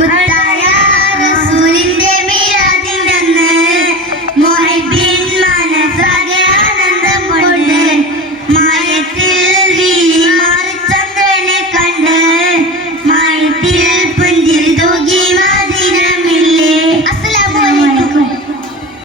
ಮುತ್ತಾಯ